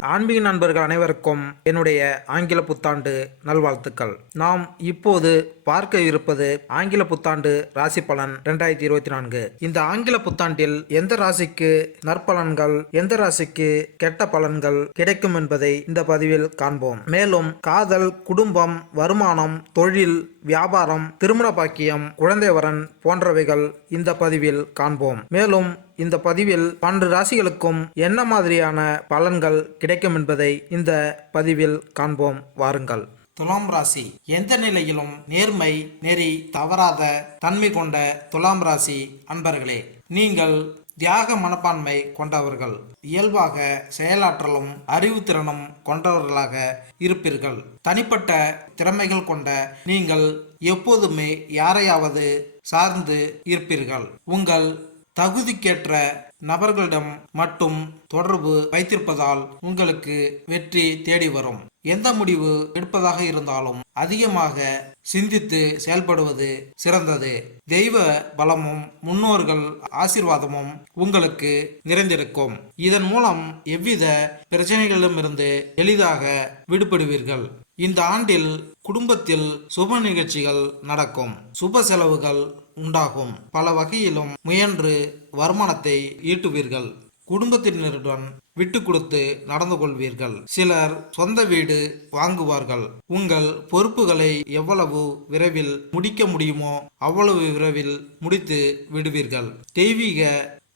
ஆன்மீக நண்பர்கள் அனைவருக்கும் என்னுடைய ஆங்கில புத்தாண்டு நல்வாழ்த்துக்கள். நாம் இப்போது பார்க்க இருப்பது ஆங்கில புத்தாண்டு ராசி பலன் ரெண்டாயிரத்தி இருபத்தி நான்கு. இந்த ஆங்கில புத்தாண்டில் எந்த ராசிக்கு நற்பலன்கள் எந்த ராசிக்கு கெட்ட பலன்கள் கிடைக்கும் என்பதை இந்த பதிவில் காண்போம். மேலும் காதல் குடும்பம் வருமானம் தொழில் வியாபாரம் திருமண பாக்கியம் குழந்தைவரன் போன்றவைகள் இந்த பதிவில் காண்போம். மேலும் இந்த பதிவில் பன்னெண்டு ராசிகளுக்கும் என்ன மாதிரியான பலன்கள் கிடைக்கும் என்பதை இந்த பதிவில் காண்போம். வாருங்கள். துலாம் ராசி. எந்த நிலையிலும் நேர்மை நெறி தவறாத தன்மை கொண்ட துலாம் ராசி அன்பர்களே நீங்கள் தியாக மனப்பான்மை கொண்டவர்கள். இயல்பாக செயலாற்றலும் அறிவுத்திறனும் கொண்டவர்களாக இருப்பீர்கள். தனிப்பட்ட திறமைகள் கொண்ட நீங்கள் எப்போதுமே யாரையாவது சார்ந்து இருப்பீர்கள். உங்கள் தகுதிக்கேற்ற நபர்களிடம் மட்டும் தொடர்பு வைத்திருப்பதால் உங்களுக்கு வெற்றி தேடி வரும். எந்த முடிவு எடுப்பதாக இருந்தாலும் அதிகமாக சிந்தித்து செயல்படுவது சிறந்தது. தெய்வ பலமும் முன்னோர்கள் ஆசீர்வாதமும் உங்களுக்கு நிறைந்திருக்கும். இதன் மூலம் எவ்வித பிரச்சனைகளிலுமிருந்து எளிதாக விடுபடுவீர்கள். இந்த ஆண்டில் குடும்பத்தில் சுப நிகழ்ச்சிகள் நடக்கும். சுப செலவுகள் உண்டாகும். பல வகையிலும் முயன்று வருமானத்தை ஈட்டுவீர்கள். குடும்பத்தினருடன் விட்டு கொடுத்து நடந்து கொள்வீர்கள் சிலர் சொந்த வீடு வாங்குவார்கள். உங்கள் பொறுப்புகளை எவ்வளவு விரைவில் முடிக்க முடியுமோ அவ்வளவு விரைவில் முடித்து விடுவீர்கள். தெய்வீக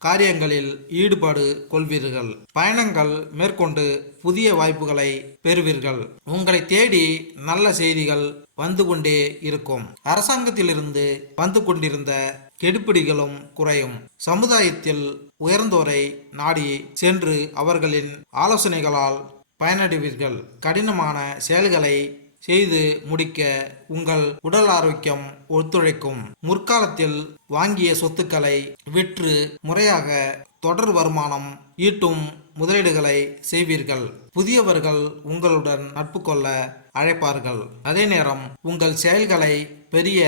காரியங்களில் ஈடுபாடு கொள்வீர்கள். பயணங்கள் மேற்கொண்டு புதிய வாய்ப்புகளை பெறுவீர்கள். உங்களை தேடி நல்ல செய்திகள் வந்து கொண்டே இருக்கும். அரசாங்கத்திலிருந்து வந்து கொண்டிருந்த கெடுபிடிகளும் குறையும். சமுதாயத்தில் உயர்ந்தோரை நாடி சென்று அவர்களின் ஆலோசனைகளால் பயனடைவீர்கள். கடினமான செயல்களை செய்து முடிக்க உங்கள் உடல் ஆரோக்கியம் ஒத்துழைக்கும். முற்காலத்தில் வாங்கிய சொத்துக்களை விற்று முறையாக தொடர் வருமானம் ஈட்டும் முதலீடுகளை செய்வீர்கள். புதியவர்கள் உங்களுடன் நட்பு கொள்ள அழைப்பார்கள். அதே நேரம் உங்கள் செயல்களை பெரிய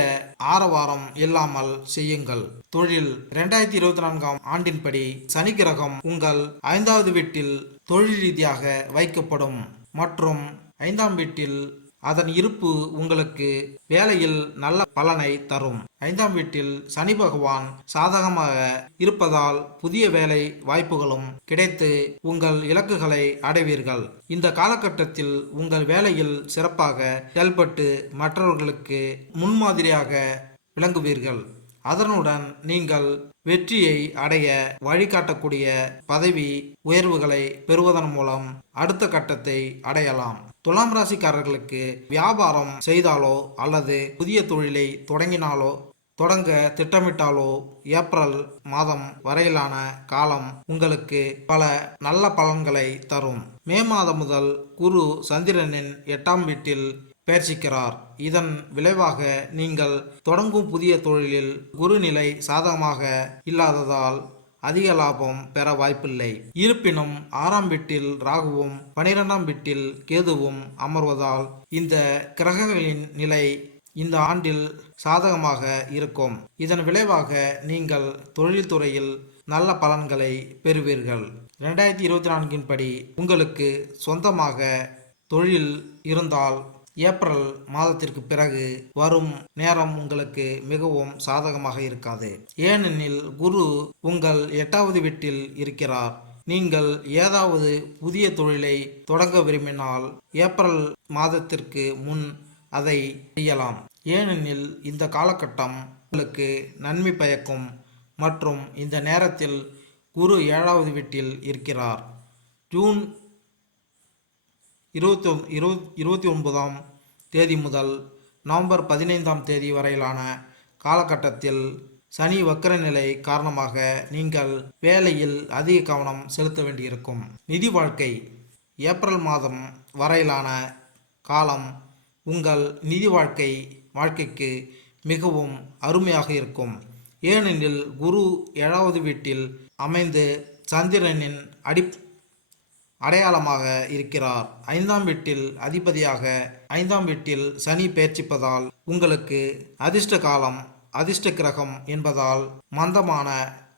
ஆரவாரம் இல்லாமல் செய்யுங்கள். தொழில் இரண்டாயிரத்தி இருபத்தி நான்காம் ஆண்டின்படி சனி கிரகம் உங்கள் ஐந்தாவது வீட்டில் தொழில் ரீதியாக வைக்கப்படும் மற்றும் ஐந்தாம் வீட்டில் அதன் இருப்பு உங்களுக்கு வேலையில் நல்ல பலனை தரும். ஐந்தாம் வீட்டில் சனி பகவான் சாதகமாக இருப்பதால் புதிய வேலை வாய்ப்புகளும் கிடைத்து உங்கள் இலக்குகளை அடைவீர்கள். இந்த காலகட்டத்தில் உங்கள் வேலையில் சிறப்பாக செயல்பட்டு மற்றவர்களுக்கு முன்மாதிரியாக விளங்குவீர்கள். அதனுடன் நீங்கள் வெற்றியை அடைய வழிகாட்டக்கூடிய பதவி உயர்வுகளை பெறுவதன் மூலம் அடுத்த கட்டத்தை அடையலாம். துலாம் ராசிக்காரர்களுக்கு வியாபாரம் செய்தாலோ அல்லது புதிய தொழிலை தொடங்கினாலோ தொடங்க திட்டமிட்டாலோ ஏப்ரல் மாதம் வரையிலான காலம் உங்களுக்கு பல நல்ல பலன்களை தரும். மே மாதம் முதல் குரு சந்திரனின் எட்டாம் வீட்டில் பயிற்சிக்கிறார். இதன் விளைவாக நீங்கள் தொடங்கும் புதிய தொழிலில் குருநிலை சாதகமாக இல்லாததால் அதிக லாபம் பெற வாய்ப்பில்லை. இருப்பினும் ஆறாம் வீட்டில் ராகுவும் பனிரெண்டாம் வீட்டில் கேதுவும் அமர்வதால் இந்த கிரகங்களின் நிலை இந்த ஆண்டில் சாதகமாக இருக்கும். இதன் விளைவாக நீங்கள் தொழில்துறையில் நல்ல பலன்களை பெறுவீர்கள். ரெண்டாயிரத்தி இருபத்தி நான்கின் படி உங்களுக்கு சொந்தமாக தொழில் இருந்தால் ஏப்ரல் மாதத்திற்கு பிறகு வரும் நேரம் உங்களுக்கு மிகவும் சாதகமாக இருக்காது. ஏனெனில் குரு உங்கள் எட்டாவது வீட்டில் இருக்கிறார். நீங்கள் ஏதாவது புதிய தொழிலை தொடங்க விரும்பினால் ஏப்ரல் மாதத்திற்கு முன் அதை செய்யலாம். ஏனெனில் இந்த காலகட்டம் உங்களுக்கு நன்மை பயக்கும் மற்றும் இந்த நேரத்தில் குரு ஏழாவது வீட்டில் இருக்கிறார். ஜூன் இருபத்தி ஒன் இருபத் இருபத்தி ஒன்பதாம் தேதி முதல் நவம்பர் பதினைந்தாம் தேதி வரையிலான காலகட்டத்தில் சனி வக்கர நிலை காரணமாக நீங்கள் வேலையில் அதிக கவனம் செலுத்த வேண்டியிருக்கும். நிதி வாழ்க்கை ஏப்ரல் மாதம் வரையிலான காலம் உங்கள் நிதி வாழ்க்கை வாழ்க்கைக்கு மிகவும் அருமையாக இருக்கும். ஏனெனில் குரு ஏழாவது வீட்டில் அமைந்து சந்திரனின் அடி அடையாளமாக இருக்கிறார். ஐந்தாம் வீட்டில் அதிபதியாக ஐந்தாம் வீட்டில் சனி பெயர்ச்சிப்பதால் உங்களுக்கு அதிர்ஷ்ட காலம் அதிர்ஷ்ட கிரகம் என்பதால் மந்தமான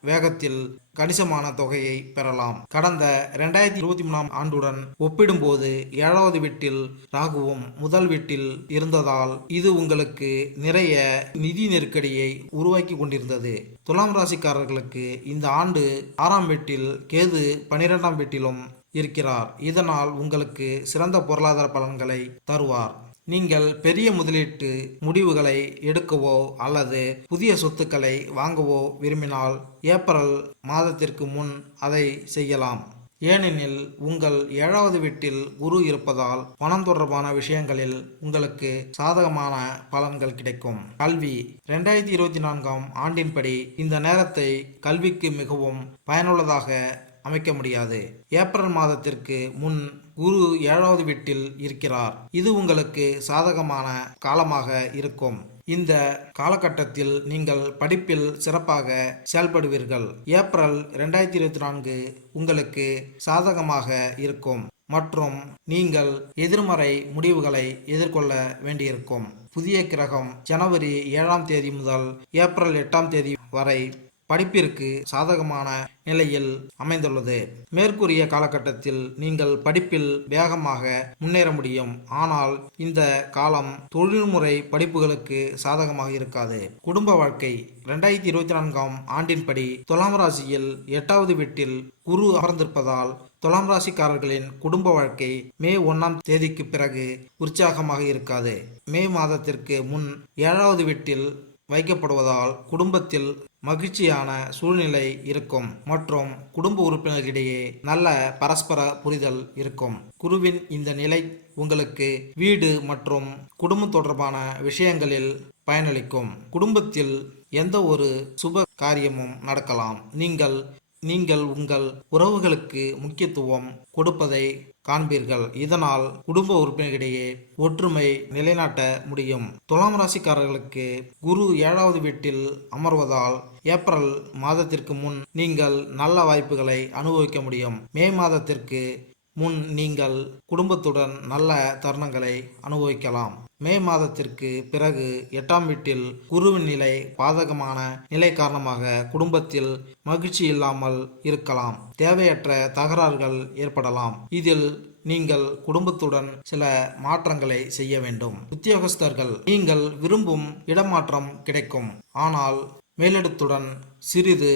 வேகத்தில் கணிசமான தொகையை பெறலாம். கடந்த ரெண்டாயிரத்தி இருபத்தி மூணாம் ஆண்டுடன் ஒப்பிடும்போது ஏழாவது வீட்டில் ராகுவும் முதல் வீட்டில் இருந்ததால் இது உங்களுக்கு நிறைய நிதி நெருக்கடியை உருவாக்கி கொண்டிருந்தது. துலாம் ராசிக்காரர்களுக்கு இந்த ஆண்டு ஆறாம் வீட்டில் கேது பனிரெண்டாம் வீட்டிலும் இருக்கிறார். இதனால் உங்களுக்கு சிறந்த பொருளாதார பலன்களை தருவார். நீங்கள் பெரிய முதலீட்டு முடிவுகளை எடுக்கவோ அல்லது புதிய சொத்துக்களை வாங்கவோ விரும்பினால் ஏப்ரல் மாதத்திற்கு முன் அதை செய்யலாம். ஏனெனில் உங்கள் ஏழாவது வீட்டில் குரு இருப்பதால் பணம் தொடர்பான விஷயங்களில் உங்களுக்கு சாதகமான பலன்கள் கிடைக்கும். கல்வி. ரெண்டாயிரத்தி இருபத்தி நான்காம் ஆண்டின்படி இந்த நேரத்தை கல்விக்கு மிகவும் பயனுள்ளதாக அமைக்க முடியாது. ஏப்ரல் மாதத்திற்கு முன் குரு ஏழாவது வீட்டில் இருக்கிறார். இது உங்களுக்கு சாதகமான காலமாக இருக்கும். இந்த காலகட்டத்தில் நீங்கள் படிப்பில் சிறப்பாக செயல்படுவீர்கள். ஏப்ரல் ரெண்டாயிரத்தி இருபத்தி நான்கு உங்களுக்கு சாதகமாக இருக்கும். மற்றும் நீங்கள் எதிர்மறை முடிவுகளை எதிர்கொள்ள வேண்டியிருக்கும். புதிய கிரகம் ஜனவரி ஏழாம் தேதி முதல் ஏப்ரல் எட்டாம் தேதி வரை படிப்பிற்கு சாதகமான நிலையில் அமைந்துள்ளது. மேற்கூறிய காலகட்டத்தில் நீங்கள் படிப்பில் வேகமாக முன்னேற முடியும். ஆனால் இந்த காலம் தொழில்முறை படிப்புகளுக்கு சாதகமாக இருக்காது. குடும்ப வாழ்க்கை ரெண்டாயிரத்தி இருபத்தி நான்காம் ஆண்டின்படி துலாம் ராசியில் எட்டாவது வீட்டில் குரு அமர்ந்திருப்பதால் துலாம் ராசிக்காரர்களின் குடும்ப வாழ்க்கை மே ஒன்றாம் தேதிக்கு பிறகு உற்சாகமாக இருக்காது. மே மாதத்திற்கு முன் ஏழாவது வீட்டில் வைக்கப்படுவதால் குடும்பத்தில் மகிழ்ச்சியான சூழ்நிலை இருக்கும் மற்றும் குடும்ப உறுப்பினர்களிடையே நல்ல பரஸ்பர புரிதல் இருக்கும். குருவின் இந்த நிலை உங்களுக்கு வீடு மற்றும் குடும்பம் தொடர்பான விஷயங்களில் பயனளிக்கும். குடும்பத்தில் எந்த ஒரு சுப காரியமும் நடக்கலாம். நீங்கள் நீங்கள் உங்கள் உறவுகளுக்கு முக்கியத்துவம் கொடுப்பதை காண்பீர்கள். இதனால் குடும்ப உறுப்பினர்களிடையே ஒற்றுமை நிலைநாட்ட முடியும். துலாம் ராசிக்காரர்களுக்கு குரு ஏழாவது வீட்டில் அமர்வதால் ஏப்ரல் மாதத்திற்கு முன் நீங்கள் நல்ல வாய்ப்புகளை அனுபவிக்க முடியும். மே மாதத்திற்கு முன் நீங்கள் குடும்பத்துடன் நல்ல தருணங்களை அனுபவிக்கலாம். மே மாதத்திற்கு பிறகு எட்டாம் வீட்டில் குருவின் நிலை பாதகமான நிலை காரணமாக குடும்பத்தில் மகிழ்ச்சி இல்லாமல் இருக்கலாம். தேவையற்ற தகராறுகள் ஏற்படலாம். இதில் நீங்கள் குடும்பத்துடன் சில மாற்றங்களை செய்ய வேண்டும். உத்தியோகஸ்தர்கள் நீங்கள் விரும்பும் இடமாற்றம் கிடைக்கும். ஆனால் மேலிடத்துடன் சிறிது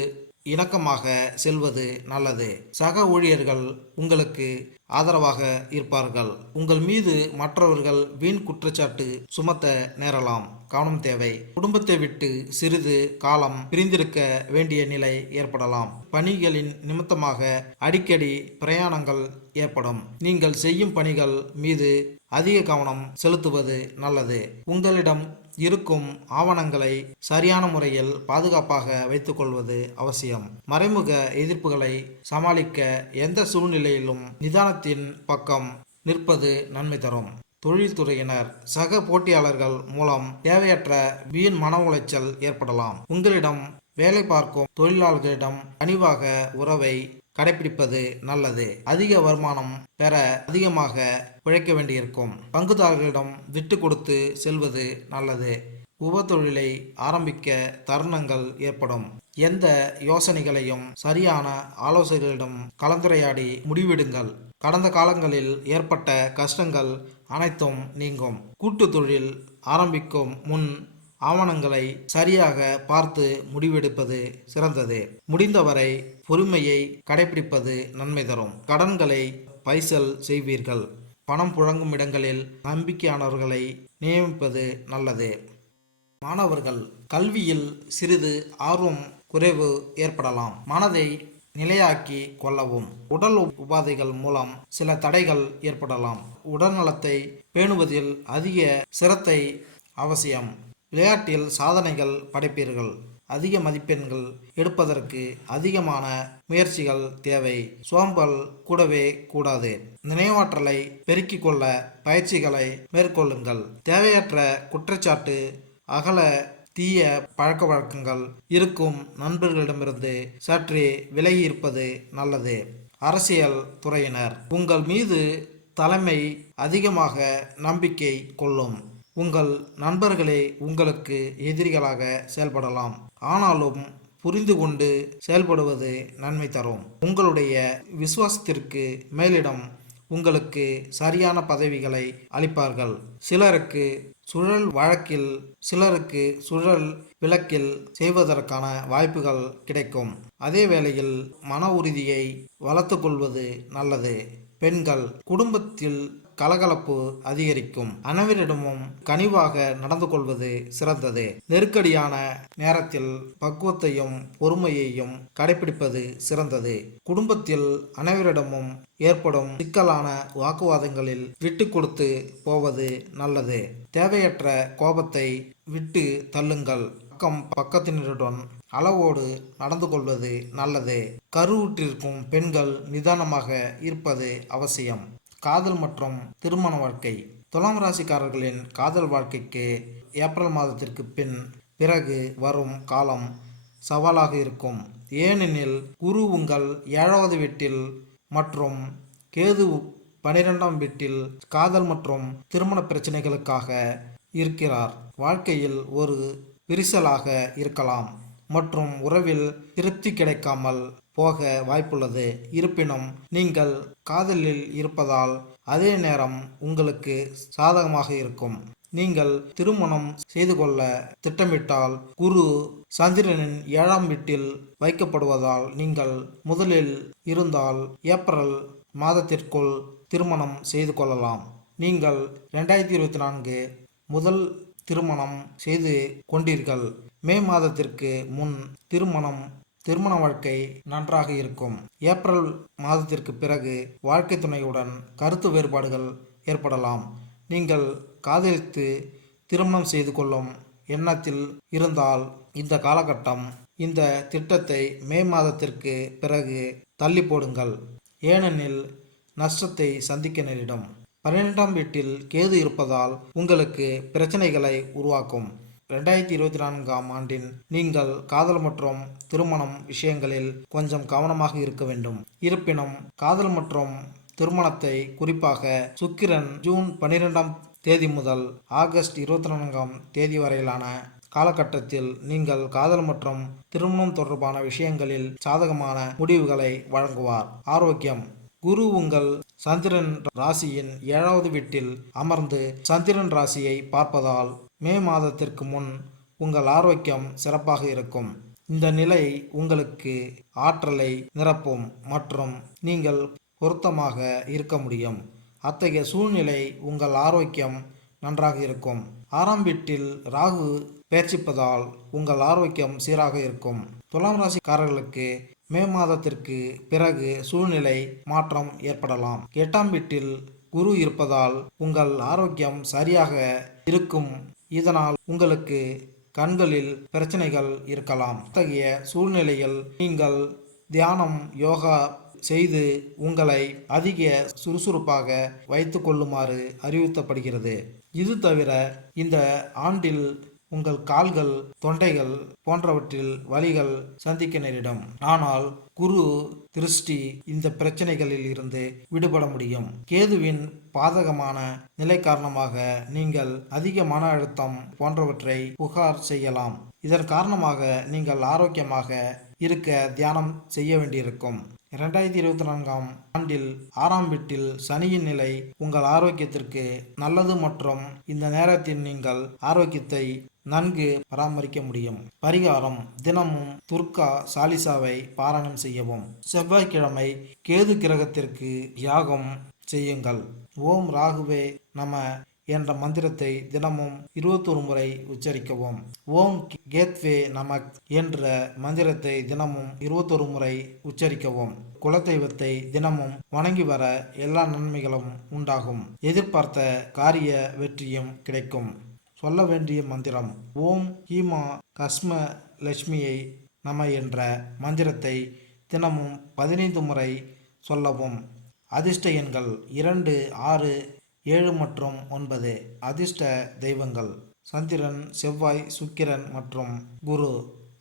இணக்கமாக செல்வது நல்லது. சக ஊழியர்கள் உங்களுக்கு ஆதரவாக இருப்பார்கள். உங்கள் மீது மற்றவர்கள் வீண் குற்றச்சாட்டு சுமத்த நேரலாம். கவனம் தேவை. குடும்பத்தை விட்டு சிறிது காலம் பிரிந்திருக்க வேண்டிய நிலை ஏற்படலாம். பணிகளின் நிமித்தமாக அடிக்கடி பிரயாணங்கள் ஏற்படும். நீங்கள் செய்யும் பணிகள் மீது அதிக கவனம் செலுத்துவது நல்லது. உங்களிடம் இருக்கும் ஆவணங்களை சரியான முறையில் பாதுகாப்பாக வைத்துக்கொள்வது அவசியம். மறைமுக எதிர்ப்புகளை சமாளிக்க எந்த சூழ்நிலையிலும் நிதானத்தின் பக்கம் நிற்பது நன்மை தரும். தொழில்துறையினர் சக போட்டியாளர்கள் மூலம் தேவையற்ற வீண் மன உளைச்சல் ஏற்படலாம். உங்களிடம் வேலை பார்க்கும் தொழிலாளர்களிடம் கனிவாக உறவை கடைபிடிப்பது நல்லது. அதிக வருமானம் பெற அதிகமாக உழைக்க வேண்டியிருக்கும். பங்குதாரர்களிடம் விட்டு கொடுத்து செல்வது நல்லது. உபத்தொழிலை ஆரம்பிக்க தருணங்கள் ஏற்படும். எந்த யோசனைகளையும் சரியான ஆலோசனைகளிடம் கலந்துரையாடி முடிவெடுங்கள். கடந்த காலங்களில் ஏற்பட்ட கஷ்டங்கள் அனைத்தும் நீங்கும். கூட்டு தொழில் ஆரம்பிக்கும் முன் ஆவணங்களை சரியாக பார்த்து முடிவெடுப்பது சிறந்தது. முடிந்தவரை பொறுமையை கடைபிடிப்பது நன்மை தரும். கடன்களை பைசல் செய்வீர்கள். பணம் புழங்கும் இடங்களில் நம்பிக்கையானவர்களை நியமிப்பது நல்லது. மாணவர்கள் கல்வியில் சிறிது ஆர்வம் குறைவு ஏற்படலாம். மனதை நிலையாக்கி கொள்ளவும். உடல் உபாதைகள் மூலம் சில தடைகள் ஏற்படலாம். உடல்நலத்தை பேணுவதில் அதிக சிரத்தை அவசியம். விளையாட்டில் சாதனைகள் படைப்பீர்கள். அதிக மதிப்பெண்கள் எடுப்பதற்கு அதிகமான முயற்சிகள் தேவை. சோம்பல் கூடவே கூடாது. நினைவாற்றலை பெருக்கிக் கொள்ள பயிற்சிகளை மேற்கொள்ளுங்கள். தேவையற்ற குற்றச்சாட்டு அகல தீய பழக்க வழக்கங்கள் இருக்கும் நண்பர்களிடமிருந்து சற்றே விலகி இருப்பது நல்லது. அரசியல் துறையினர் உங்கள் மீது தலைமை அதிகமாக நம்பிக்கை கொள்ளும். உங்கள் நண்பர்களே உங்களுக்கு எதிரிகளாக செயல்படலாம். ஆனாலும் புரிந்து கொண்டு செயல்படுவது நன்மை தரும். உங்களுடைய விசுவாசத்திற்கு மேலிடம் உங்களுக்கு சரியான பதவிகளை அளிப்பார்கள். சிலருக்கு சுழல் வழக்கில் சிலருக்கு சுழல் விளக்கில் செய்வதற்கான வாய்ப்புகள் கிடைக்கும். அதே வேளையில் மன உறுதியை வளர்த்து கொள்வது நல்லது. பெண்கள் குடும்பத்தில் கலகலப்பு அதிகரிக்கும். அனைவரிடமும் கனிவாக நடந்து கொள்வது சிறந்தது. நெருக்கடியான நேரத்தில் பக்குவத்தையும் பொறுமையையும் கடைபிடிப்பது சிறந்தது. குடும்பத்தில் அனைவரிடமும் ஏற்படும் சிக்கலான வாக்குவாதங்களில் விட்டு கொடுத்து போவது நல்லது. தேவையற்ற கோபத்தை விட்டு தள்ளுங்கள். பக்கம் பக்கத்தினருடன் அளவோடு நடந்து கொள்வது நல்லது. கருவுற்றிருக்கும் பெண்கள் நிதானமாக இருப்பது அவசியம். காதல் மற்றும் திருமண வாழ்க்கை. துலாம் ராசிக்காரர்களின் காதல் வாழ்க்கைக்கு ஏப்ரல் மாதத்திற்கு பின் பிறகு வரும் காலம் சவாலாக இருக்கும். ஏனெனில் குரு உங்கள் ஏழாவது வீட்டில் மற்றும் கேது பனிரெண்டாம் வீட்டில் காதல் மற்றும் திருமண பிரச்சனைகளுக்காக இருக்கிறார். வாழ்க்கையில் ஒரு விரிசலாக இருக்கலாம் மற்றும் உறவில் திருப்தி கிடைக்காமல் போக வாய்ப்புள்ளது. இருப்பினும் நீங்கள் காதலில் இருப்பதால் அதே நேரம் உங்களுக்கு சாதகமாக இருக்கும். நீங்கள் திருமணம் செய்து கொள்ள திட்டமிட்டால் குரு சந்திரனின் ஏழாம் வீட்டில் வைக்கப்படுவதால் நீங்கள் முதலில் இருந்தால் ஏப்ரல் மாதத்திற்குள் திருமணம் செய்து கொள்ளலாம். நீங்கள் ரெண்டாயிரத்தி இருபத்தி நான்கு முதல் திருமணம் செய்து கொண்டீர்கள். மே மாதத்திற்கு முன் திருமணம் திருமண வாழ்க்கை நன்றாக இருக்கும். ஏப்ரல் மாதத்திற்கு பிறகு வாழ்க்கை துணையுடன் கருத்து வேறுபாடுகள் ஏற்படலாம். நீங்கள் காதலித்து திருமணம் செய்து கொள்ளும் எண்ணத்தில் இருந்தால் இந்த காலகட்டம் இந்த திட்டத்தை மே மாதத்திற்கு பிறகு தள்ளி போடுங்கள். ஏனெனில் நஷ்டத்தை சந்திக்க நேரிடும். பன்னிரெண்டாம் வீட்டில் கேது இருப்பதால் உங்களுக்கு பிரச்சனைகளை உருவாக்கும். ரெண்டாயிரத்தி இருபத்தி நான்காம் ஆண்டின் நீங்கள் காதல் மற்றும் திருமணம் விஷயங்களில் கொஞ்சம் கவனமாக இருக்க வேண்டும். இருப்பினும் காதல் மற்றும் திருமணத்தை குறிப்பாக சுக்கிரன் ஜூன் பன்னிரெண்டாம் தேதி முதல் ஆகஸ்ட் இருபத்தி நான்காம் தேதி வரையிலான காலகட்டத்தில் நீங்கள் காதல் மற்றும் திருமணம் தொடர்பான விஷயங்களில் சாதகமான முடிவுகளை வழங்குவார். ஆரோக்கியம். குரு உங்கள் சந்திரன் ராசியின் ஏழாவது வீட்டில் அமர்ந்து சந்திரன் ராசியை பார்ப்பதால் மே மாதத்திற்கு முன் உங்கள் ஆரோக்கியம் சிறப்பாக இருக்கும். இந்த நிலை உங்களுக்கு ஆற்றலை நிரப்பும் மற்றும் நீங்கள் பொருத்தமாக இருக்க முடியும். அத்தகைய சூழ்நிலை உங்கள் ஆரோக்கியம் நன்றாக இருக்கும். ஆறாம் வீட்டில் ராகு பேர்ச்சிப்பதால் உங்கள் ஆரோக்கியம் சீராக இருக்கும். துலாம் ராசிக்காரர்களுக்கு மே மாதத்திற்கு பிறகு சூழ்நிலை மாற்றம் ஏற்படலாம். எட்டாம் வீட்டில் குரு இருப்பதால் உங்கள் ஆரோக்கியம் சரியாக இருக்கும். இதனால் உங்களுக்கு கண்களில் பிரச்சனைகள் இருக்கலாம். அத்தகைய சூழ்நிலையில் நீங்கள் தியானம் யோகா செய்து உங்களை அதிக சுறுசுறுப்பாக வைத்து கொள்ளுமாறு அறிவுறுத்தப்படுகிறது. இது தவிர இந்த ஆண்டில் உங்கள் கால்கள் தொண்டைகள் போன்றவற்றில் வலிகள் சந்திக்க நேரிடும். ஆனால் குரு திருஷ்டி இந்த பிரச்சனைகளில் இருந்து விடுபட முடியும். கேதுவின் பாதகமான நிலை காரணமாக நீங்கள் அதிக மன அழுத்தம் போன்றவற்றை புகார் செய்யலாம். இதன் காரணமாக நீங்கள் ஆரோக்கியமாக இருக்க தியானம் செய்ய வேண்டியிருக்கும். இரண்டாயிரத்தி இருபத்தி நான்காம் ஆண்டில் ஆறாம் வீட்டில் சனியின் நிலை உங்கள் ஆரோக்கியத்திற்கு நல்லது மற்றும் இந்த நேரத்தில் நீங்கள் ஆரோக்கியத்தை நன்கு பராமரிக்க முடியும். பரிகாரம் தினமும் துர்கா சாலிசாவை பாராயணம் செய்யவும். செவ்வாய்க்கிழமை கேது கிரகத்திற்கு யாகம் செய்யுங்கள். ஓம் ராகுவே நம என்ற மந்திரத்தை தினமும் இருபத்தொரு முறை உச்சரிக்கவும். ஓம் கேத்வே நமக் என்ற மந்திரத்தை தினமும் இருபத்தொரு முறை உச்சரிக்கவும். குலதெய்வத்தை தினமும் வணங்கி வர எல்லா நன்மைகளும் உண்டாகும். எதிர்பார்த்த காரிய வெற்றியும் கிடைக்கும். சொல்ல வேண்டிய மந்திரம் ஓம் ஹீமா கஸ்ம லட்சுமியை நம என்ற மந்திரத்தை தினமும் பதினைந்து முறை சொல்லவும். அதிர்ஷ்ட எண்கள் இரண்டு ஆறு ஏழு மற்றும் ஒன்பது. அதிர்ஷ்ட தெய்வங்கள் சந்திரன் செவ்வாய் சுக்கிரன் மற்றும் குரு.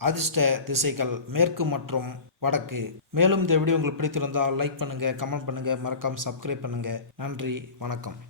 அதிர்ஷ்ட திசைகள் மேற்கு மற்றும் வடக்கு. மேலும் இந்த வீடியோ உங்களுக்கு பிடித்திருந்தால் லைக் பண்ணுங்கள் கமெண்ட் பண்ணுங்கள் மறக்காமல் சப்ஸ்கிரைப் பண்ணுங்கள் நன்றி வணக்கம்.